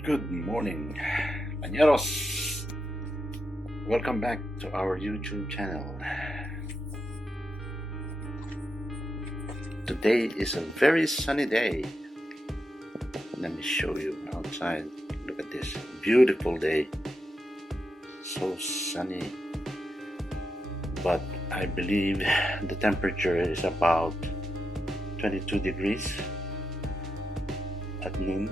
Good morning, Pañeros. Welcome back to our YouTube channel. Today is a very sunny day. Let me show you outside. Look at this beautiful day. So sunny, but I believe the temperature is about 22 degrees at noon.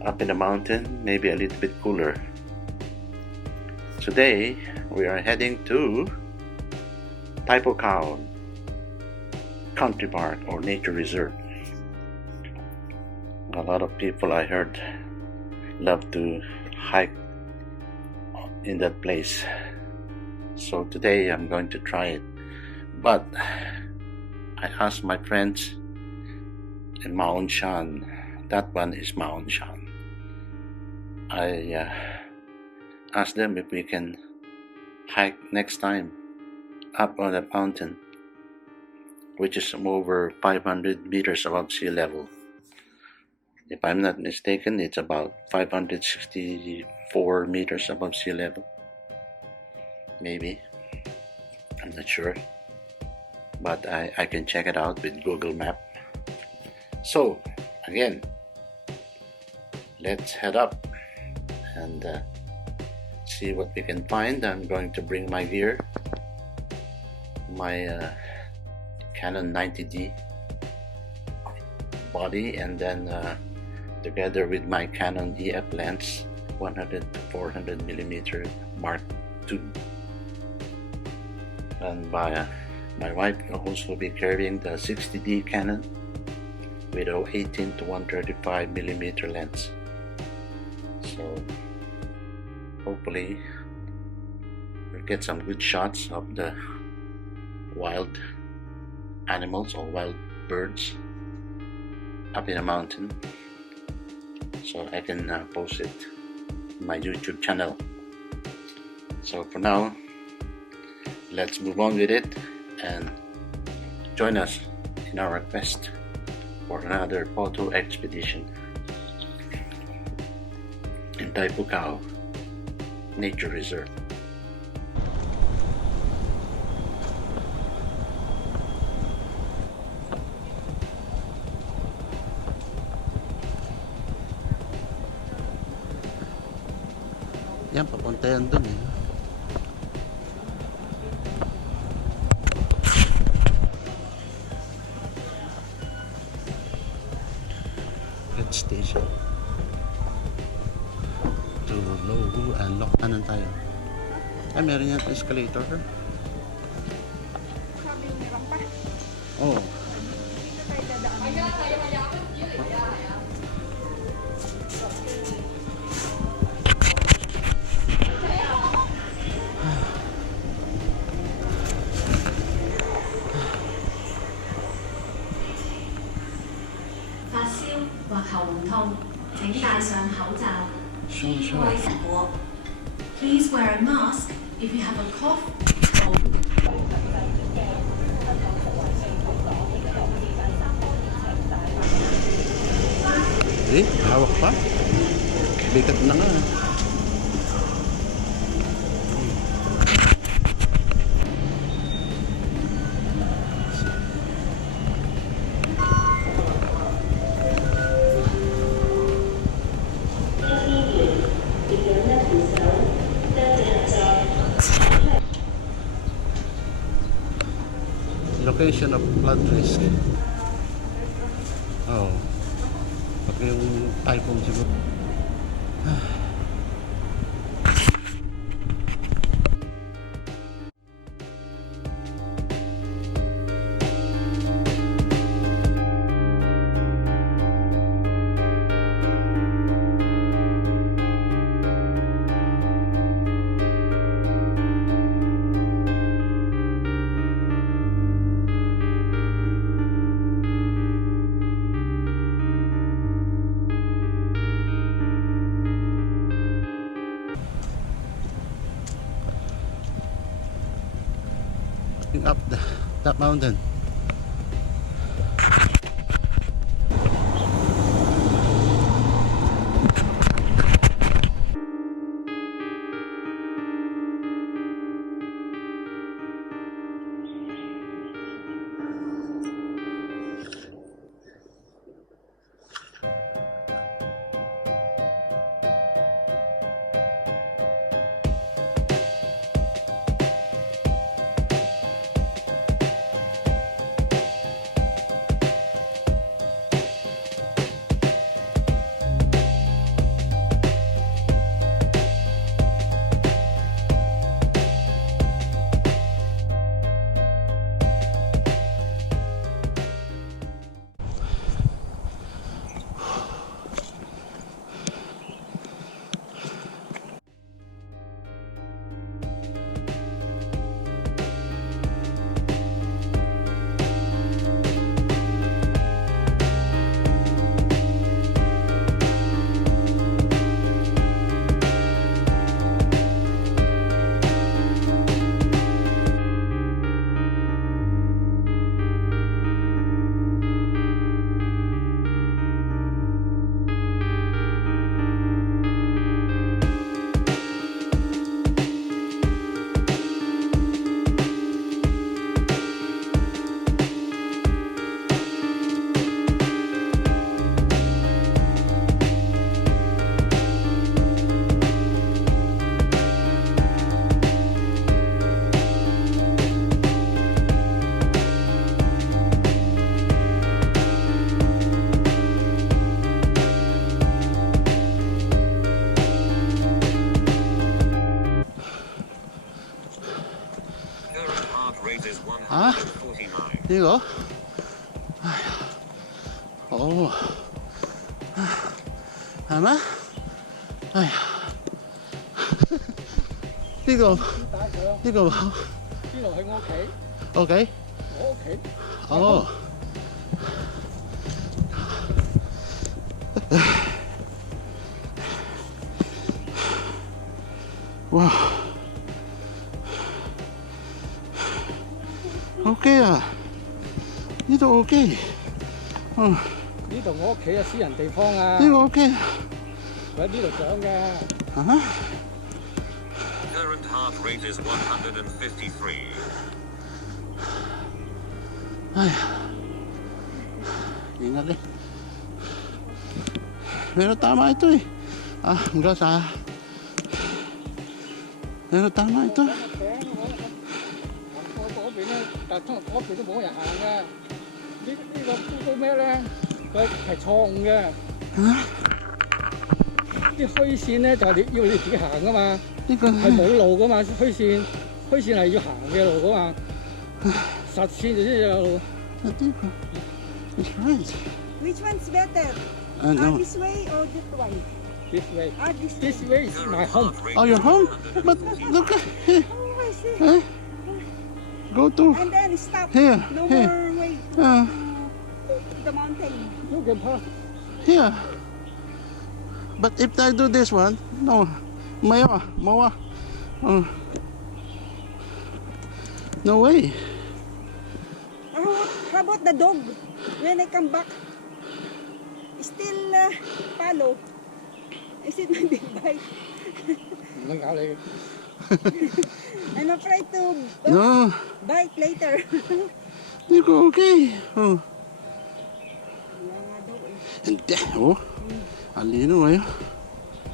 Up in the mountain, maybe a little bit cooler. Today we are heading to Cow Country Park or Nature Reserve. A lot of people I heard love to hike in that place. So today I'm going to try it. But I asked my friends in Mount Shan. That one is Mount Shan. I asked them if we can hike next time up on that mountain, which is over 500 meters above sea level. If I'm not mistaken, it's about 564 meters above sea level. Maybe. I'm not sure. But I can check it out with Google Map. So, again, let's head up and see what we can find. I'm going to bring my gear, my Canon 90D body, and then together with my Canon EF lens 100 to 400 millimeter Mark II. And my wife will also be carrying the 60D Canon with a 18 to 135 millimeter lens. So hopefully we'll get some good shots of the wild animals or wild birds up in a mountain, so I can post it on my YouTube channel. So for now, let's move on with it and join us in our quest for another photo expedition in Cow Nature Reserve. Yan, papunta yan dun eh. Red station. To low and lock. Kanan tayo. Ay, meron yan escalator. Sabi yung meron pa. Oh. Dito tayo dadaan. Sure. Please wear a mask if you have a cough or hawak pa. Bigat na nga. Location of flood risk. Oh, pati yung typhoon siguro. Up that mountain. 이거? 오. 아마? 아휴. 이거 봐. 呢度喺我屋企， 오케이. 我屋企。 어. 와. 오케이야. 이도 오케이. 呢度我屋企啊，私人地方啊， 이거 오케이. 我喺呢度上嘅。 아하. Current heart rate is 153. 아휴. Ingat deh. Pero tama ito eh. Enggak usah. Pero tama ito. 我嗰邊咧，但係嗰邊都冇人行嘅。呢個 Google 咩咧？佢係錯誤嘅。啲虛線咧就係你要你自己行噶嘛， 이거 係冇路噶嘛，虛線係要行嘅路噶嘛，實線就先有路。 이거. It's right. Which one's better? No. This way or that way? This way. This way. This way is my home. Oh, you're home? But look at here. Oh, I see. Huh? Go to And then stop. here. No Here. more way Uh, to the mountain. You can pass. here. But if I do this one, no. Mawa. Oh. No way. How about the dog? When I come back, still follow. Is it my big bite? 唔會咬你嘅。 I'm afraid to No. bite later. 이거 okay. Oh. Wala nga daw eh. Hindi. Oh. Alino ngayon.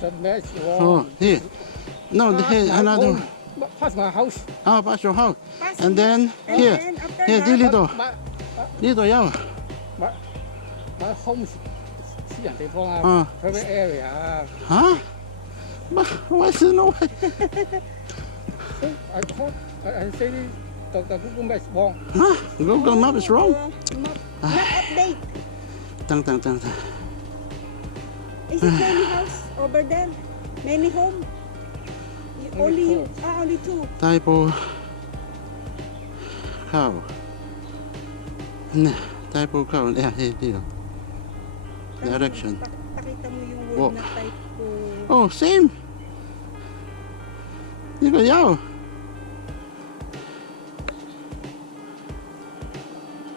就咩事喎？ Oh, here. No, here, another. Pass my house. Pass your house. Pass And me. then And here. then after Here, that, dito. My Dito, yaw. home 私人地方啊啊，private area 啊。 Huh? What's no way? I thought I say the Google Maps wrong. Huh? Google Map is wrong. Not update. Tang. Is it many house over there? Many home? Only you? Only two. Typo. Cow. Typo cow. Yeah, here, dito. Direction. Pakita mo yung Wo. word na type ko. Oh, same. Dito, yaw.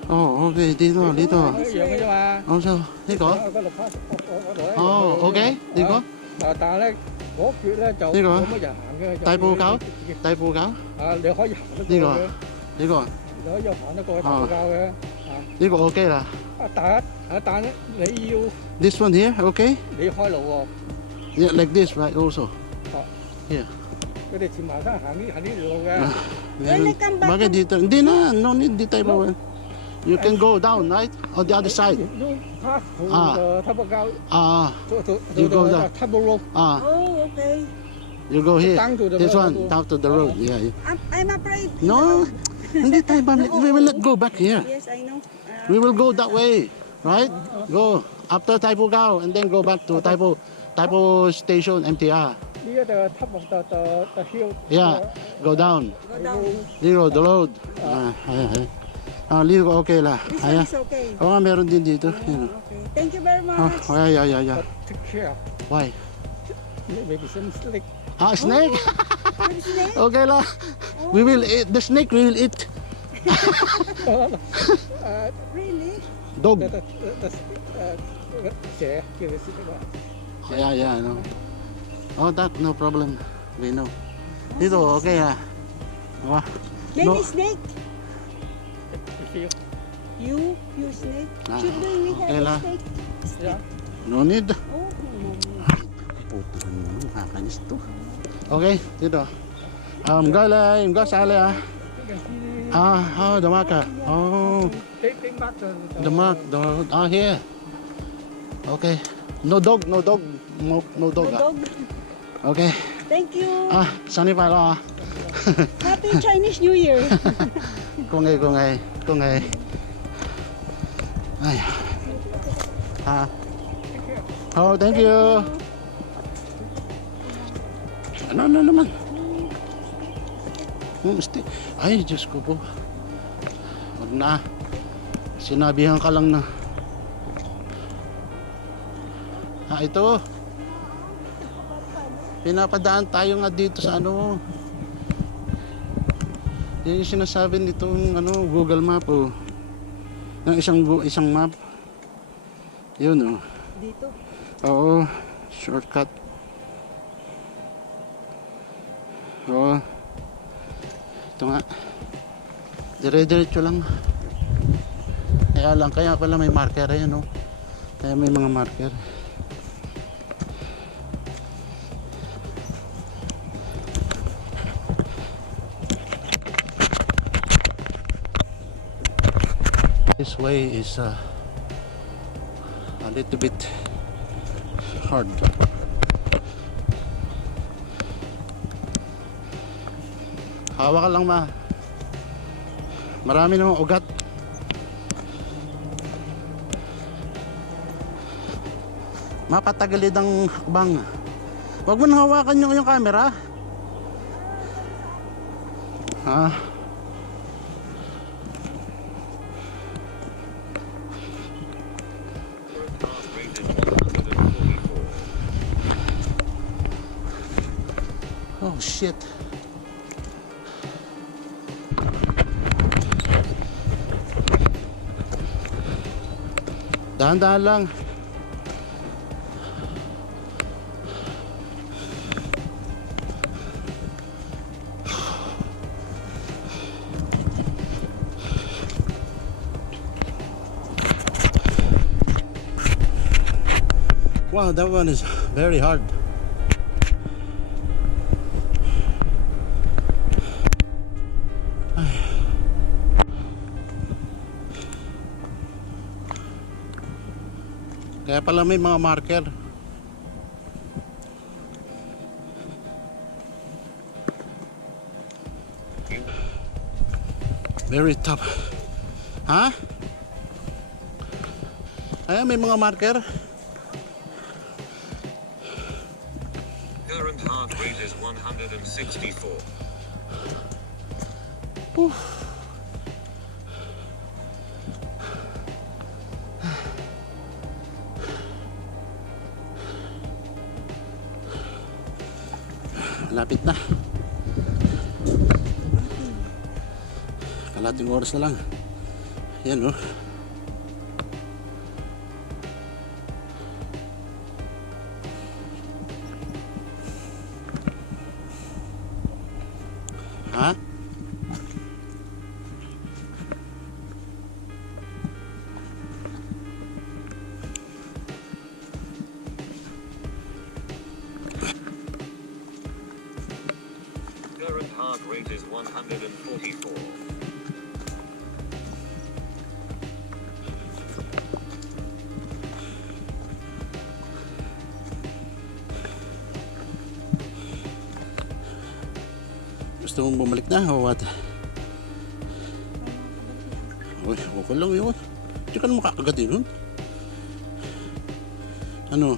Oh, okay. Dito. 一樣嘅啫嘛。 Also, dito. 嗰度 pass 嗰度咧。 Oh, okay. Dito. 但係咧嗰橛咧就呢個冇乜人行嘅。就 Typo cow. 自己 Typo cow. 你可以行得過呢個嘅， Dito. 你可以行得過去大教嘅。 Dito, okay lah. 但咧你要 This one here, okay? 你開路喎。 Yeah, like this, right? Also. 佢哋前埋山行呢條路嘅。 Meron. Bakit dito? Hindi na. No need the type of one. You can go down, right? On the other side. You pass to Ah. the Table Cow to You go the down. Table Road. Oh, okay. You go here. Down to the This road. one, down to the road. Yeah. I'm afraid. No, hindi tayo babalik. We will not go back here. Yes, I know. We will go that way, right? Go after Taipo Gao and then go back to Taipo Station MTR. Near the top of the hill. Yeah, go down. Go down. Dito, the road. Dito okay lah. This one is okay. Oo nga, meron din dito. Yan. Okay. Thank you very much. Yeah. But take care. Why? Maybe some snake. Snake? What is name? Okay lah. We will eat. The snake we will eat. Really? Dog. Trẻ kêu cái gì Yeah, I know. Oh, that no problem. We know. Dito, okay ah. Wow. Maybe No. snake. đó. You snake. Ah, Should we okay have a lang. snake? Yeah. No need. Oh, no. Puta naman, nakakainis to. Okay, dito. Galay, sali ah. The marker. Oh, Take back the mark. Here. Okay. No dog. No dog No ah. dog. Okay. Thank you. Sunny pa ah. Happy Chinese New Year. Kung ngay. Ay. Ha? Oh, thank you. Ano naman? Ay, Diyos ko po. Wag na. Sinabihan ka lang na. Ito. Pinapadaan tayo nga dito sa ano. Yan yung sinasabi nitong ano, Google Map oh. Ng isang map. Yun oh. Dito. Oo, shortcut. Oo. Ito nga. Dire-diretso lang. Kaya pala may marker ayan oh. Kaya may mga marker. This way is a little bit hard. Hawak ka lang ma. Marami namang ugat. Mapatagilid ang hakbang. Huwag mo nang hawakan yung camera. Ha? Oh shit. Dahan-dahan lang. Wow, that one is very hard. Kaya pala may mga marker. Very tough. Ha? Kaya may mga marker. Current heart rate is 164. Malapit na. Kalating oras na lang. Yan oh. Ha? Current heart rate is 144. Gusto mong bumalik na o what? Uy, okay lang yun. Hindi ka na makakagat yun. Ano?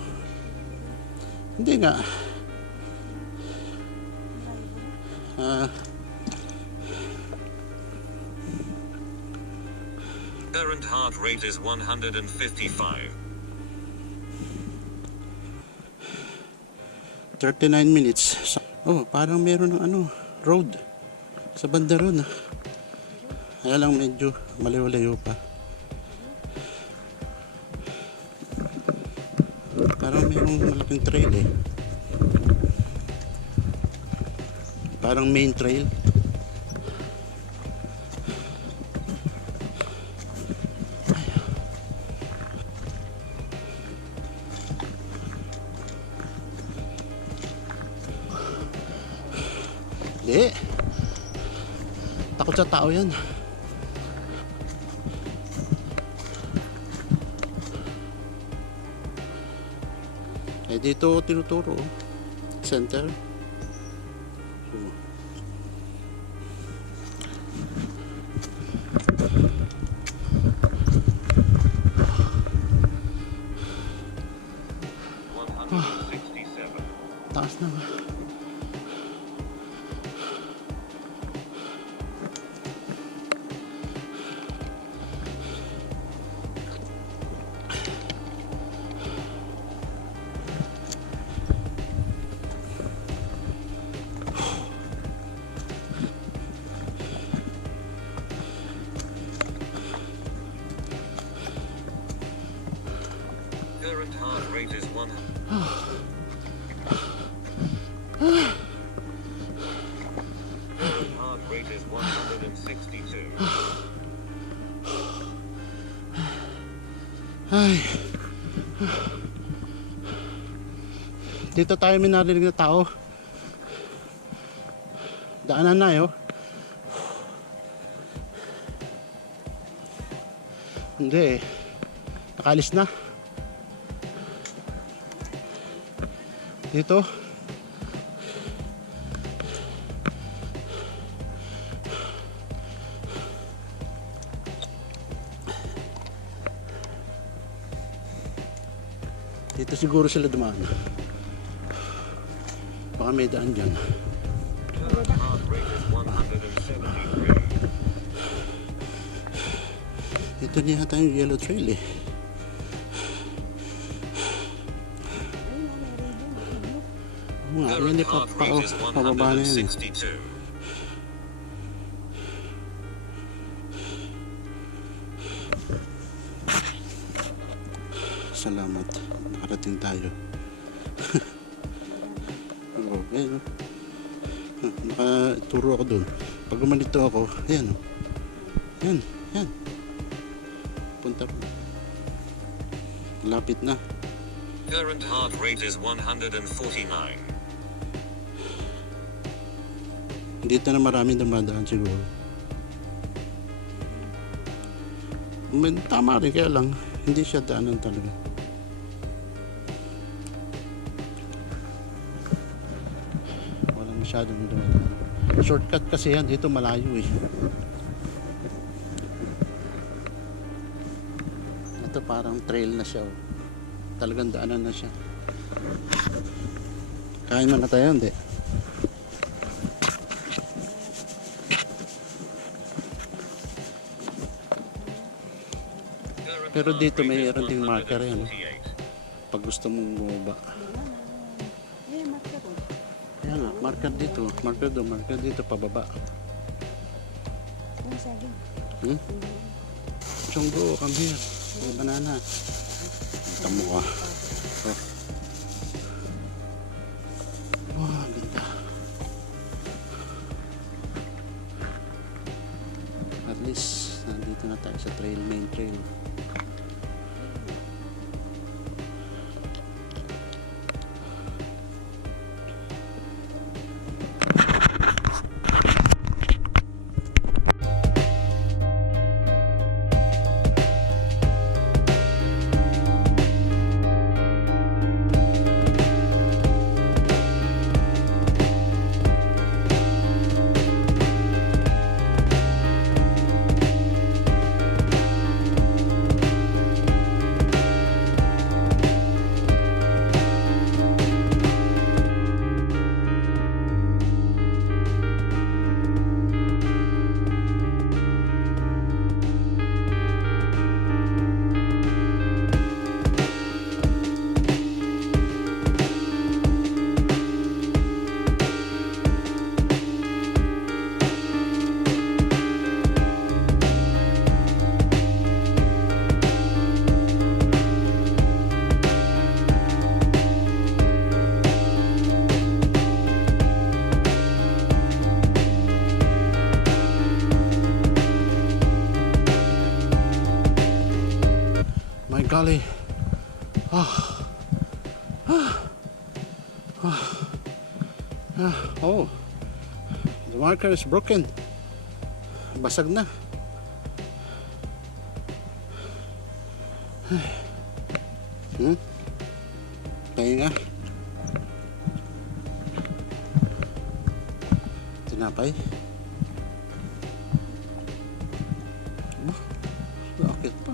Hindi nga. Current heart rate is 155. 39 minutes. Oh, parang meron ng ano, road. Sa banda ron. Kaya lang medyo malayo-layo pa. Parang merong malaking trail eh. Parang main trail. Hindi. Takot sa tao yan. Eh dito tinuturo. Center. 167. Taas na ba? Current heart rate is 1. Current heart rate is 162. Ay. Dito tayo may narinig na tao. Daanan na yun. Hindi eh. Nakalis na. Dito. Dito siguro sila dumaan. Baka may daan dyan. Current heart rate is 173. Ito na yata yung yellow trail eh. Oo nga, Current hindi heart rate is pababa na yan. 162. Salamat. Nakarating tayo. Oo, ayan o. Nakaturo ako dun. Pag gumanito ako, ayan o. Yan, yan. Punta ko. Lapit na. Current heart rate is 149. Dito na marami dumadaan siguro. Tama rin, kaya lang hindi siya daanan talaga. Walang masyadong dumadaan. Shortcut kasi yan, dito malayo eh. Ito parang trail na siya oh. Talagang daanan na siya. Kain man na tayo, hindi? Pero dito mayroon ding marker yan. Pag gusto mong bumaba. Ayan, marker ko. Ayan nga, marker dito. Marker dito, pababa. Ang saging. Chonggo, come here. May banana. Tamo ka. Wow, ganda. At least, nandito na tayo sa trail, main trail. Golly. Oh, the marker is broken. Basag na. Pahinga. Tinapay. Bakit pa?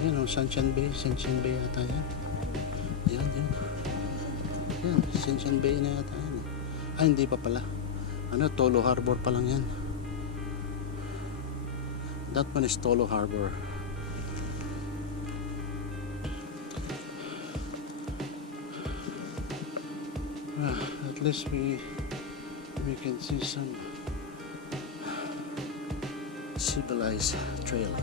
Ayan o. Ayan, Sunshine Bay yata yan. Yan. Yan, Sunshine Bay na yata yan. Ah, hindi pa pala. Ano, Tolo Harbor pa lang yan. That one is Tolo Harbor. At least we can see some civilized trail.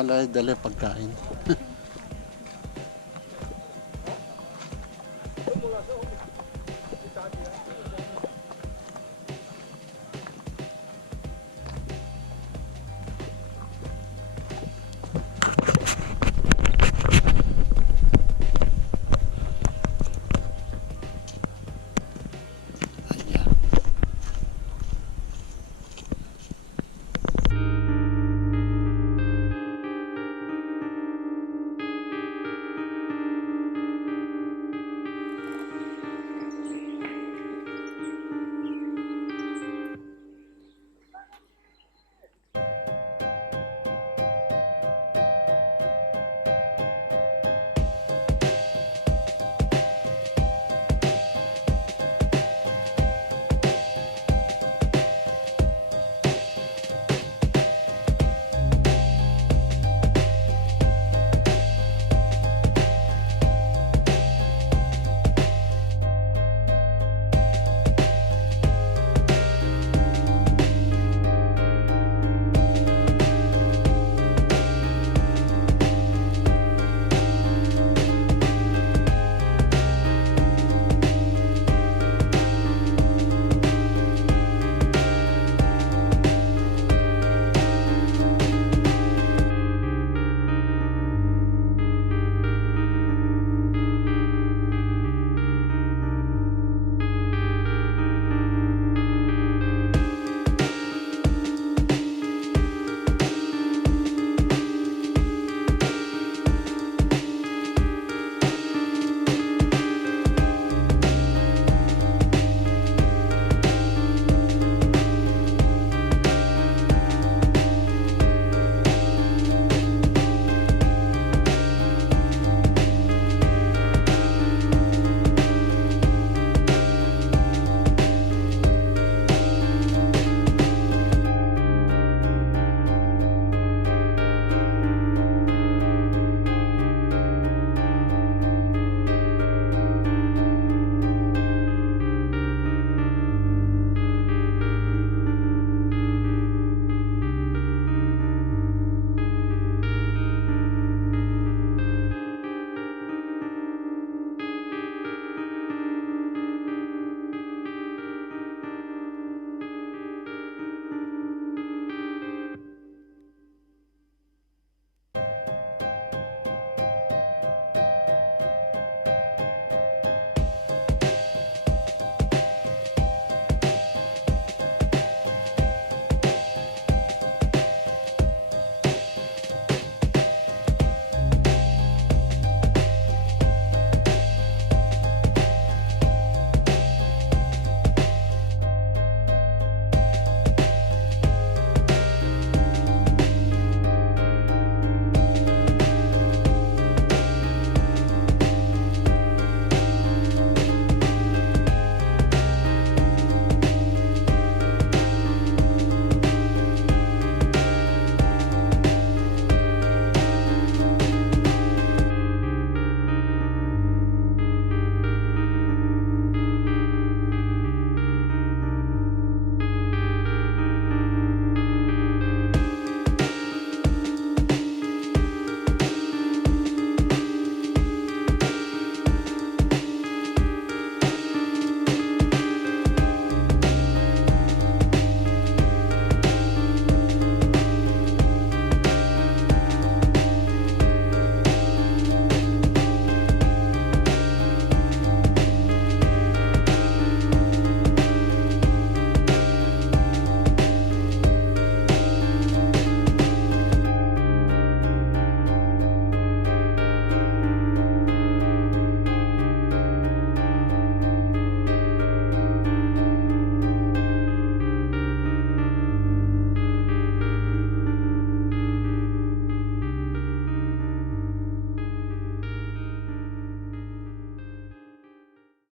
Kala ay dala pagkain.